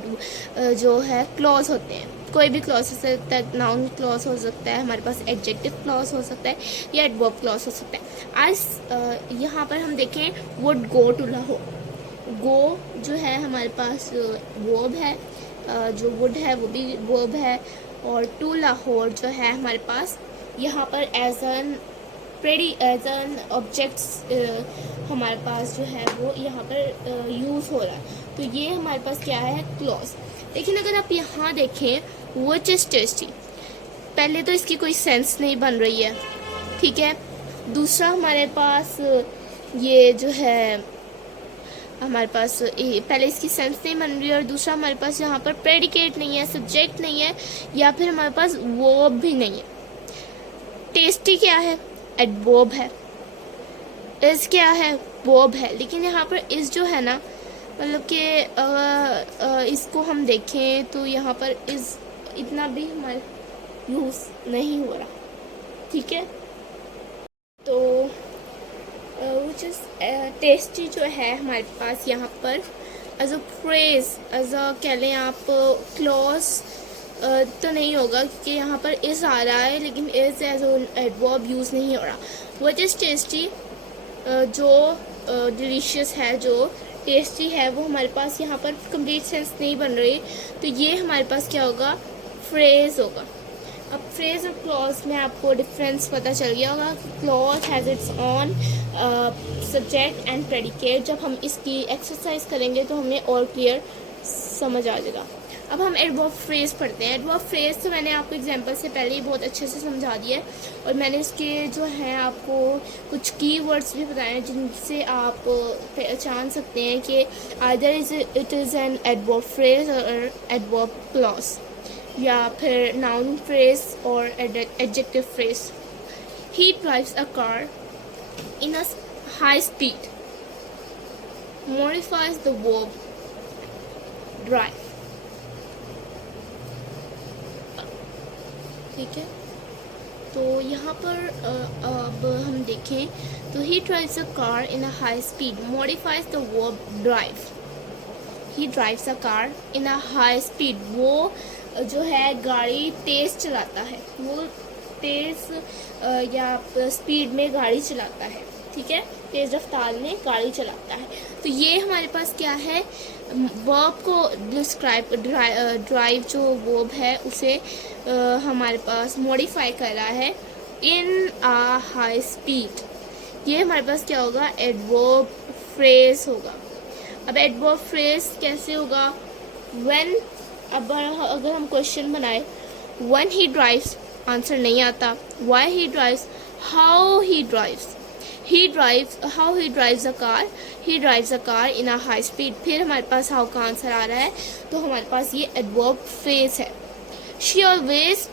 जो है क्लॉज होते हैं। कोई भी क्लॉज हो सकता है, नाउन क्लॉज हो सकता है, हमारे पास एडजेक्टिव क्लॉज हो सकता है या एडवर्ब क्लॉज हो सकता है। आज यहाँ पर हम देखें वुड गो टू लाहौर, गो जो है हमारे पास वर्ब है, जो वुड है वो भी वर्ब है, और टू लाहौर जो है हमारे पास यहाँ पर एज एन ऑब्जेक्ट्स हमारे पास जो है वो यहाँ पर यूज़ हो रहा है। तो ये हमारे पास क्या है, क्लॉज। लेकिन अगर आप यहाँ देखें विच इज़ टेस्टी, पहले तो इसकी कोई सेंस नहीं बन रही है, ठीक है। दूसरा हमारे पास ये जो है हमारे पास पहले इसकी सेंस नहीं बन रही है, और दूसरा हमारे पास यहाँ पर प्रेडिकेट नहीं है, सब्जेक्ट नहीं है, या फिर हमारे पास वर्ब भी नहीं है। टेस्टी क्या है, एडवर्ब है। इज क्या है, वर्ब है। लेकिन यहाँ पर इज जो है ना, मतलब कि इसको हम देखें तो यहाँ पर इज इतना भी हमारे यूज़ नहीं हो रहा, ठीक है। तो विच इज़ टेस्टी जो है हमारे पास यहाँ पर as a phrase, as a कह लें आप क्लॉज तो नहीं होगा, क्योंकि यहाँ पर इस आ रहा है, लेकिन इस एज एडवर्ब यूज़ नहीं हो रहा। व्हाट इज़ टेस्टी, जो डिलीशियस है, जो टेस्टी है, वो हमारे पास यहाँ पर कंप्लीट सेंस नहीं बन रही, तो ये हमारे पास क्या होगा, फ्रेज होगा। अब फ्रेज और क्लॉज में आपको डिफरेंस पता चल गया होगा कि clause has its on subject and predicate. जब हम इसकी एक्सरसाइज करेंगे तो हमें और क्लियर समझ आ जाएगा। अब हम एडवर्ब फ्रेज पढ़ते हैं। एडवर्ब फ्रेज तो मैंने आपको एग्जांपल से पहले ही बहुत अच्छे से समझा दिया है, और मैंने इसके जो हैं आपको कुछ कीवर्ड्स भी बताए हैं जिनसे आप पहचान सकते हैं कि either it is an adverb phrase और एडवर्ब क्लॉज, या फिर नाउन फ्रेज और adjective phrase. He drives a car in a high speed modifies the verb drive, ठीक है। तो यहाँ पर अब हम देखें तो ही drives a car in a high speed modifies the verb drive. He drives a car in a high speed, वो जो है गाड़ी तेज़ चलाता है, वो तेज़ या स्पीड में गाड़ी चलाता है, ठीक है, तेज़ रफ्तार में गाड़ी चलाता है। तो ये हमारे पास क्या है, वर्ब को डिस्क्राइब, ड्राइव जो वर्ब है उसे हमारे पास मॉडिफाई कर रहा है इन आ हाई स्पीड। ये हमारे पास क्या होगा, एडवर्ब फ्रेज होगा। अब एडवर्ब फ्रेज कैसे होगा, व्हेन, अब अगर हम क्वेश्चन बनाए, व्हेन ही ड्राइव्स आंसर नहीं आता, why he drives, how he drives, how he drives a car, he drives a car in a high speed, फिर हमारे पास how का आंसर आ रहा है, तो हमारे पास ये एडवर्ब फ्रेज है। she always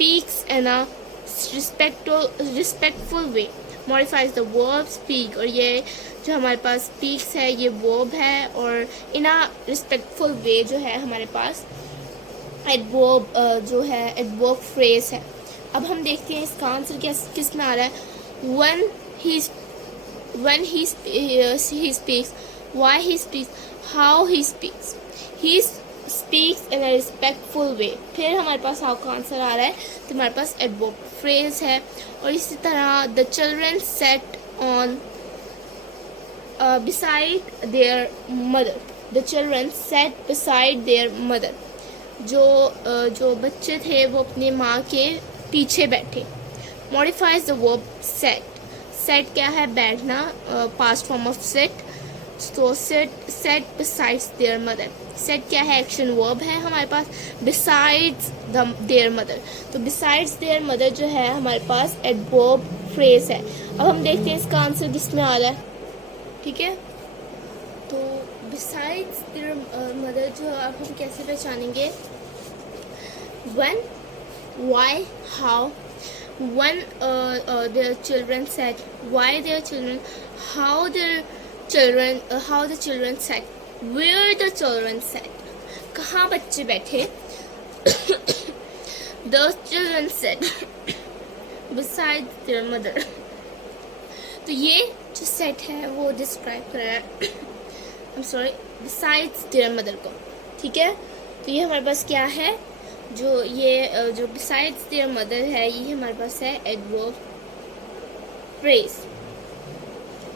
speaks in a respectful way modifies the verb speak, और ये जो हमारे पास speaks है ये verb है, और in a respectful way जो है हमारे पास adverb जो है adverb phrase है। अब हम देखते हैं इसका आंसर किस में आ रहा है। when he speaks, why he speaks, how he speaks, he speaks in a respectful way। फिर हमारे पास how का आंसर आ रहा है, तो हमारे पास adverb phrase है। और इसी तरह the children sat on beside their mother, the children sat beside their mother, जो बच्चे थे वो अपनी माँ के पीछे बैठे। modifies the verb sat, sat क्या है, बैठना, past form of sit, तो sat besides their mother, sat क्या है, एक्शन वर्ब है हमारे पास, besides their mother, तो besides their mother जो है हमारे पास adverb phrase है। अब हम देखते हैं इसका आंसर किस में आ रहा है, ठीक है। तो besides their mother जो अब हम कैसे पहचानेंगे, when, why, how, when their children sat, why their children, how the children sat, where the children sat, कहाँ बच्चे बैठे, the children sat beside their mother। तो ये जो सेट है वो डिस्क्राइब कर रहा है besides their mother को, ठीक है। तो ये हमारे पास क्या है, जो besides their mother है ये हमारे पास है adverb phrase।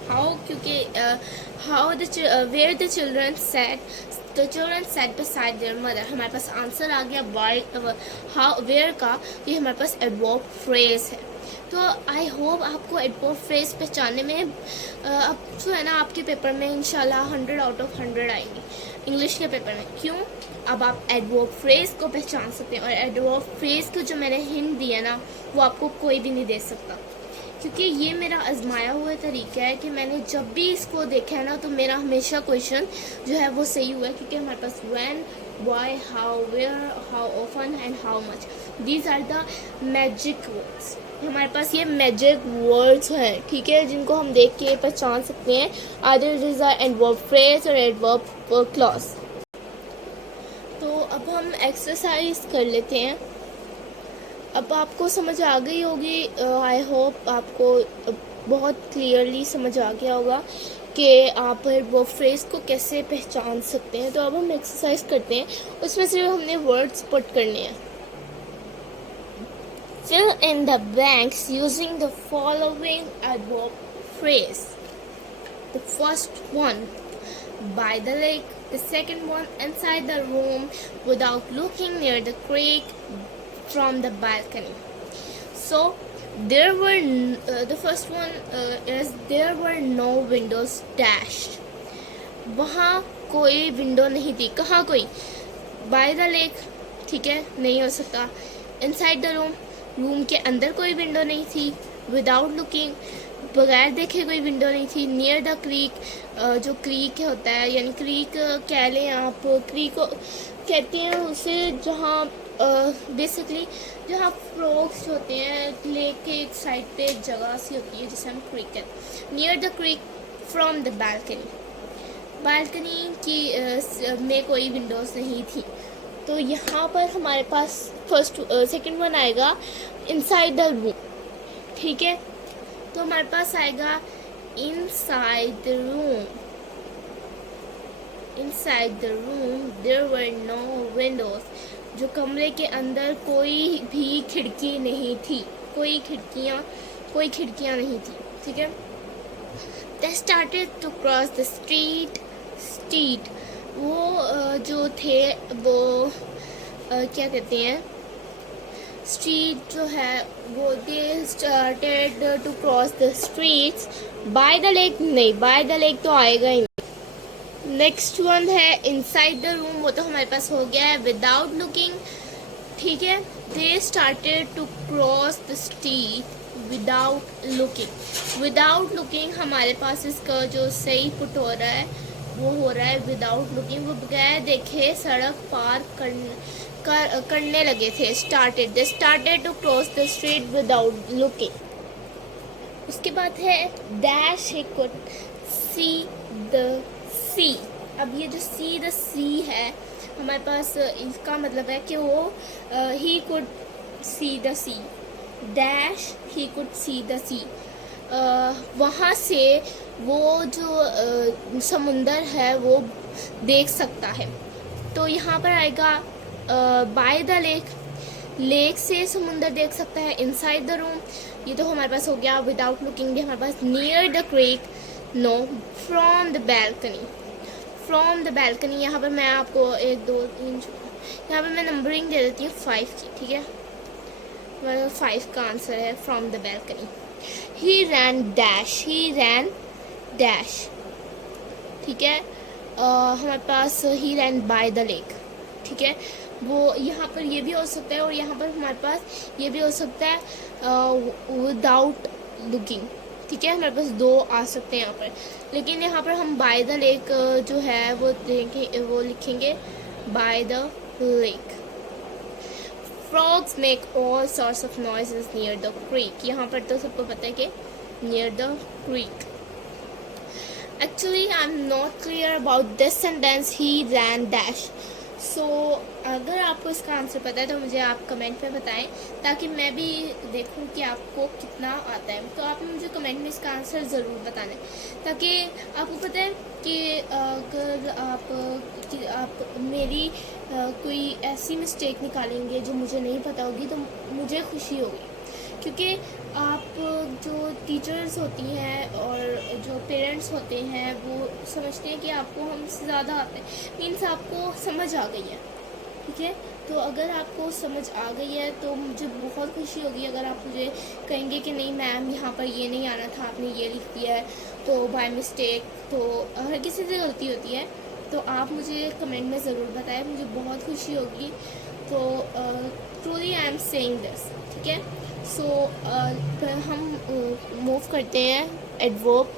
how, क्योंकि where the children sat, the children sat beside their mother, हमारे पास आंसर आ गया where का, ये हमारे पास adverb phrase है। तो आई होप आपको एडवर्ब फ्रेज पहचानने में अब जो है ना आपके पेपर में इंशाल्लाह 100 आउट ऑफ 100 आएंगे इंग्लिश के पेपर में। क्यों, अब आप एडवर्ब फ्रेज को पहचान सकते हैं, और एडवर्ब फ्रेज को जो मैंने हिंट दिया ना वो आपको कोई भी नहीं दे सकता, क्योंकि ये मेरा आजमाया हुआ तरीका है कि मैंने जब भी इसको देखा है ना तो मेरा हमेशा क्वेश्चन जो है वो सही हुआ है, क्योंकि हमारे पास when, why, how, where, how often and how much, these are the magic words। हमारे पास ये मैजिक वर्ड्स हैं, ठीक है, जिनको हम देख के पहचान सकते हैं either it is a adverb phrase और adverb clause। तो अब हम एक्सरसाइज कर लेते हैं। अब आपको समझ आ गई होगी, आई होप आपको बहुत क्लियरली समझ आ गया होगा कि आप एडवर्ब फ्रेज को कैसे पहचान सकते हैं। तो अब हम एक्सरसाइज करते हैं, उसमें सिर्फ हमने वर्ड्स पुट करने हैं। Fill in the blanks using the following adverb phrase. The first one, by the lake. The second one, inside the room without looking near the creek from the balcony. So there were the first one is there were no windows dashed. वहाँ कोई window नहीं थी, कहाँ कोई, by the lake, ठीक है, नहीं हो सकता। inside the room, रूम के अंदर कोई विंडो नहीं थी। विदाउट लुकिंग, बगैर देखे कोई विंडो नहीं थी। नियर द क्रीक, जो क्रीक होता है, यानी क्रीक कह लें आप, क्रीक को कहते हैं उसे जहाँ बेसिकली जहाँ फ्रॉग्स होते हैं, लेक के एक साइड पे एक जगह सी होती है जिसे हम क्रीक कहते हैं। Near the creek from the balcony, balcony की में कोई विंडोज़ नहीं थी। तो यहाँ पर हमारे पास सेकंड वन आएगा इनसाइड द रूम, ठीक है। तो हमारे पास आएगा inside the room, inside the room there were no windows, जो कमरे के अंदर कोई भी खिड़की नहीं थी, कोई खिड़कियाँ नहीं थी, ठीक है। They started to cross the street, वो जो थे वो क्या कहते हैं, स्ट्रीट जो है वो, they started to cross the streets by the lake, नहीं बाय द लेक तो आएगा ही नहीं। नेक्स्ट वन है इनसाइड द रूम, वो तो हमारे पास हो गया है। विदाउट लुकिंग, ठीक है, they started to cross the street without looking. Without looking हमारे पास इसका जो सही पुट हो रहा है वो हो रहा है विदाउट लुकिंग, वो बगैर देखे सड़क पार करने लगे थे, they started to cross the street without looking. उसके बाद है dash he could see the sea. अब ये जो सी द सी है हमारे पास, इसका मतलब है कि वो he could see the sea, dash he could see the sea, वहाँ से वो जो समुंदर है वो देख सकता है। तो यहाँ पर आएगा बाय द लेक, लेक से समुंदर देख सकता है। इनसाइड द रूम, ये तो हमारे पास हो गया। विदाउट लुकिंग भी हमारे पास। Near the creek, no. From the balcony, from the balcony, यहाँ पर मैं आपको 1 2 3 यहाँ पर मैं नंबरिंग दे देती हूँ 5 की, ठीक है। 5 का आंसर है from the balcony. He ran dash, he ran dash, ठीक है। हमारे पास he ran by the lake, ठीक है। वो यहाँ पर ये भी हो सकता है और यहाँ पर हमारे पास ये भी हो सकता है विदाउट लुकिंग, ठीक है। हमारे पास 2 आ सकते हैं यहाँ पर, लेकिन यहाँ पर हम बाय द लेक जो है वो लिखेंगे by the lake. Frogs make all sorts of noises near the creek, यहाँ पर तो सबको पता है कि near the creek. Actually, I'm not clear about this sentence, he ran dash. So, अगर आपको इसका आंसर पता है तो मुझे आप कमेंट में बताएं, ताकि मैं भी देखूं कि आपको कितना आता है। तो आप मुझे कमेंट में इसका आंसर ज़रूर बताना, ताकि आपको पता है कि अगर आप मेरी कोई ऐसी मिस्टेक निकालेंगे जो मुझे नहीं पता होगी तो मुझे खुशी होगी, क्योंकि आप जो टीचर्स होती हैं और जो पेरेंट्स होते हैं वो समझते हैं कि आपको हमसे ज़्यादा आता है, मीन्स आपको समझ आ गई है, ठीक है। तो अगर आपको समझ आ गई है तो मुझे बहुत खुशी होगी अगर आप मुझे कहेंगे कि नहीं मैम यहाँ पर ये नहीं आना था, आपने ये लिख दिया है तो बाय मिस्टेक। तो हर किसी से गलती होती है, तो आप मुझे कमेंट में ज़रूर बताएं, मुझे बहुत खुशी होगी। तो truly I am saying this, ठीक है। सो हम मूव करते हैं एडवर्ब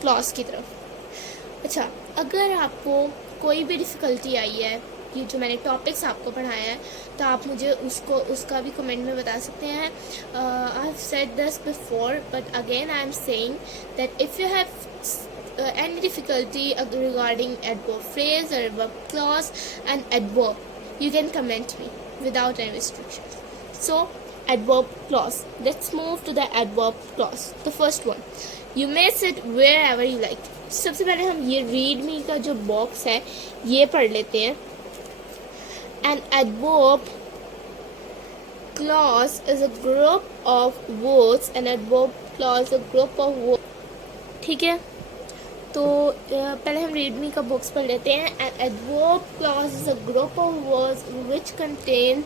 क्लॉज की तरफ। अच्छा, अगर आपको कोई भी डिफ़िकल्टी आई है, ये जो मैंने टॉपिक्स आपको पढ़ाया है, तो आप मुझे उसका भी कमेंट में बता सकते हैं। I have said this before but again I am saying that if you have any difficulty regarding adverb phrase or adverb clause and adverb, you can comment me without any restrictions. So adverb clause, let's move to the adverb clause. The first one, you may sit wherever you like. सबसे पहले हम ये read me का जो box है ये पढ़ लेते हैं। An adverb clause is a group of words, an adverb clause a group of words, ठीक है। तो पहले हम रीड मी का बॉक्स पढ़ लेते हैं। An adverb clause is a group of words which contain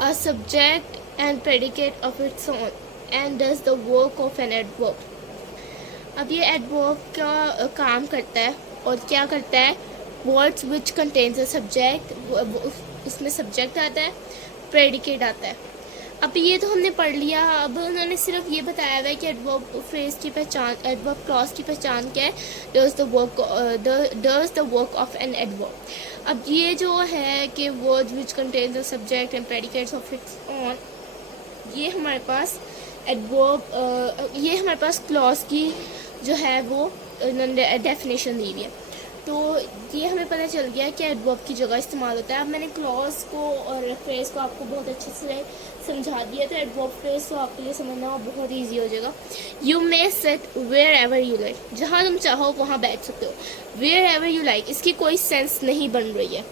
a subject and predicate of its own and does the work of an adverb. अब ये एडवर्ब का काम करता है और क्या करता है, words which contains a subject, उसमें सब्जेक्ट आता है, प्रेडिकेट आता है। अब ये तो हमने पढ़ लिया। अब उन्होंने सिर्फ ये बताया हुआ है कि एडवर्ब फ्रेज की पहचान, एडवर्ब क्लॉज की पहचान क्या है, does the work of an adverb. अब ये जो है कि words which contain the subject and predicates of its on, ये हमारे पास एडवर्ब, ये हमारे पास क्लॉज की जो है वो उन्होंने डेफिनेशन दी हुई है। तो ये हमें पता चल गया कि एडवर्ब की जगह इस्तेमाल होता है। अब मैंने क्लॉज को और फ्रेज को आपको बहुत अच्छे से समझा दिया, तो एडवर्ब फ्रेज तो आपके लिए समझना बहुत ईजी हो जाएगा। You may sit wherever you like, जहाँ तुम चाहो वहाँ बैठ सकते हो। वेयर एवर यू लाइक, इसकी कोई सेंस नहीं बन रही है,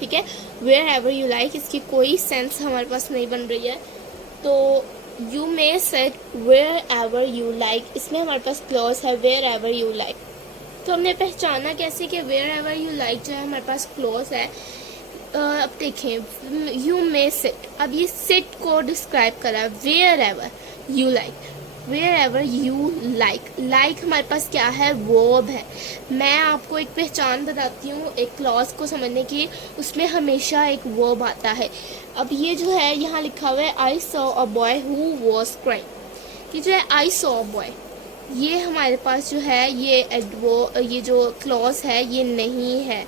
ठीक है। वेयर एवर यू लाइक, इसकी कोई सेंस हमारे पास नहीं बन रही है। तो you may sit wherever you like, इसमें हमारे पास क्लॉज है वेयर एवर यू लाइक। तो हमने पहचाना कैसे कि वेयर एवर यू लाइक जो है हमारे पास क्लॉज है। अब देखें, यू मे सिट, अब ये सिट को डिस्क्राइब करा है, wherever you like, wherever you like. Like हमारे पास क्या है, वर्ब है। मैं आपको एक पहचान बताती हूँ एक क्लॉज को समझने की, उसमें हमेशा एक वर्ब आता है। अब ये जो है यहाँ लिखा हुआ है I saw a boy who was crying, ये जो है आई सॉ अ बॉय, ये हमारे पास जो है ये जो क्लॉज है ये नहीं है,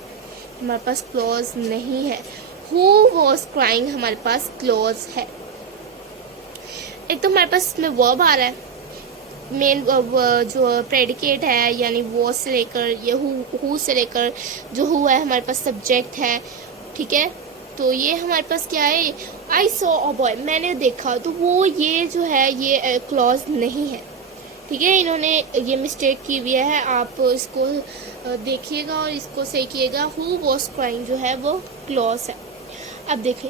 हमारे पास क्लॉज नहीं है। हु वॉज क्राइंग हमारे पास क्लोज है। एक तो हमारे पास इसमें वर्ब आ रहा है, मेन जो प्रेडिकेट है यानी वो से लेकर ये हु से लेकर जो हु है हमारे पास सब्जेक्ट है, ठीक है। तो ये हमारे पास क्या है, आई सॉ अ बॉय, मैंने देखा, तो वो ये जो है ये क्लॉज नहीं है, ठीक है। इन्होंने ये मिस्टेक की हुई है, आप इसको देखिएगा और इसको सही कीजिएगा। हु वॉज क्राइंग जो है वो क्लॉज है। अब देखें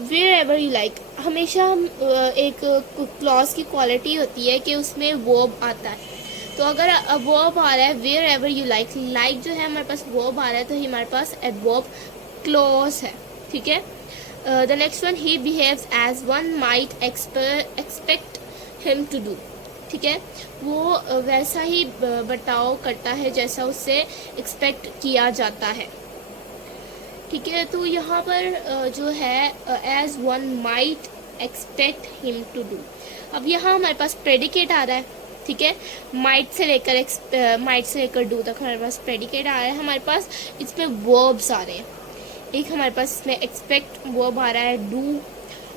वेयर एवर यू लाइक, हमेशा हम एक क्लॉज की क्वालिटी होती है कि उसमें वर्ब आता है। तो अगर वर्ब आ रहा है wherever you like, like जो है हमारे पास वर्ब आ रहा है, तो हमारे पास एडवर्ब क्लॉज है, ठीक है। The next one, he behaves as one might expect him to do, ठीक है। वो वैसा ही बर्ताव करता है जैसा उससे एक्सपेक्ट किया जाता है, ठीक है। तो यहाँ पर जो है as one might expect him to do, अब यहाँ हमारे पास प्रेडिकेट आ रहा है, ठीक है। माइट से लेकर डू तक हमारे पास प्रेडिकेट आ रहा है। हमारे पास इसमें वर्ब्स आ रहे हैं, एक हमारे पास इसमें एक्सपेक्ट वर्ब आ रहा है, डू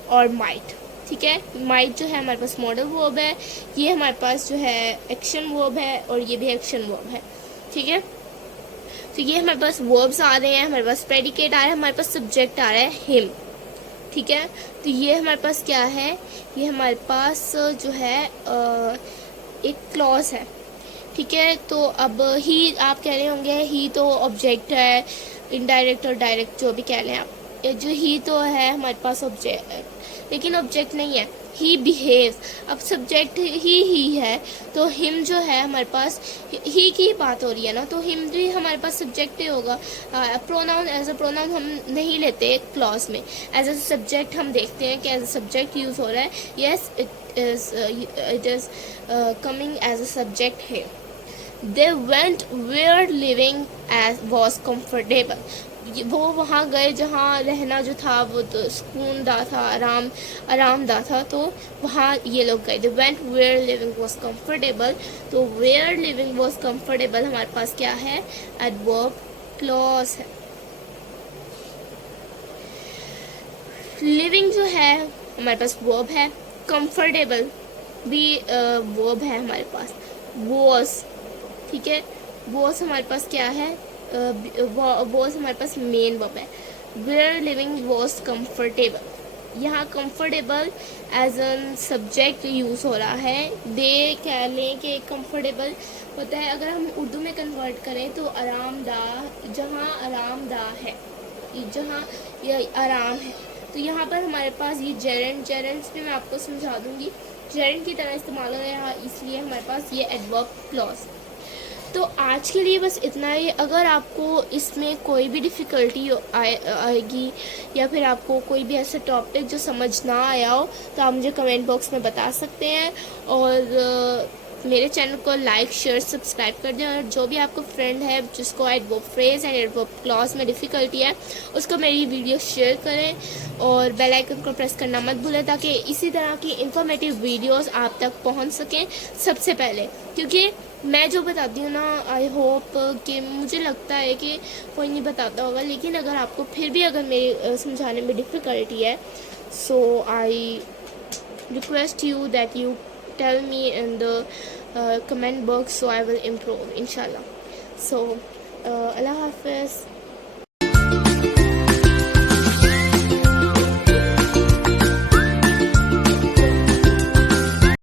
और माइट, ठीक है। माइट जो है हमारे पास मॉडल वर्ब है, ये हमारे पास जो है एक्शन वर्ब है और ये भी एक्शन वर्ब है, ठीक है। तो ये हमारे पास वर्ब्स आ रहे हैं, हमारे पास प्रेडिकेट आ रहा है, हमारे पास सब्जेक्ट आ रहा है हिम, ठीक है। तो ये हमारे पास क्या है, ये हमारे पास जो है एक क्लॉज है, ठीक है। तो अब ही आप कह रहे होंगे ही तो ऑब्जेक्ट है, इनडायरेक्ट और डायरेक्ट जो भी कह लें आप, ये जो ही तो है हमारे पास ऑब्जेक्ट, लेकिन ऑब्जेक्ट नहीं है। ही बिहेव्स, अब सब्जेक्ट ही है, तो हिम जो है हमारे पास ही की बात हो रही है ना, तो हिम भी हमारे पास सब्जेक्ट ही होगा। प्रोनाउन एज अ प्रोनाउन हम नहीं लेते क्लॉज में, एज अ सब्जेक्ट हम देखते हैं कि एज अ सब्जेक्ट यूज हो रहा है। Yes it is coming as a subject है। They went where living as was comfortable, वो वहाँ गए जहाँ रहना जो था वो तो सुकूनदार था, आरामदार था, तो वहाँ ये लोग गए। They went where living was comfortable, तो where living was comfortable हमारे पास क्या है, adverb clause है। living जो है हमारे पास verb है, comfortable भी verb है हमारे पास, was, ठीक है। वॉज हमारे पास क्या है, वॉज हमारे पास मेन वर्ब है। वेयर लिविंग वॉज कंफर्टेबल, यहाँ comfortable as an subject use हो रहा है। दे कह लें कि कंफर्टेबल होता है, अगर हम उर्दू में कन्वर्ट करें तो आरामदाह, जहाँ आरामदाह है, जहाँ ये आराम है, तो यहाँ पर हमारे पास ये जेरेंट्स भी मैं आपको समझा दूंगी, जेरेंट की तरह इस्तेमाल हो रहा है, इसलिए हमारे पास ये एडवर्ब क्लॉज। तो आज के लिए बस इतना ही। अगर आपको इसमें कोई भी डिफ़िकल्टी आएगी या फिर आपको कोई भी ऐसा टॉपिक जो समझ ना आया हो, तो आप मुझे कमेंट बॉक्स में बता सकते हैं, और मेरे चैनल को लाइक शेयर सब्सक्राइब कर दें। और जो भी आपको फ्रेंड है जिसको adverb phrase and adverb clause में डिफ़िकल्टी है, उसको मेरी वीडियो शेयर करें और बेल आइकन को प्रेस करना मत भूलें, ताकि इसी तरह की इंफॉर्मेटिव वीडियोस आप तक पहुंच सकें सबसे पहले। क्योंकि मैं जो बताती हूँ ना, आई होप कि मुझे लगता है कि कोई नहीं बताता होगा, लेकिन अगर आपको फिर भी अगर मेरे समझाने में डिफ़िकल्टी है, so I request you that you tell me in the comment box, so I will improve inshallah. So Allah Hafiz.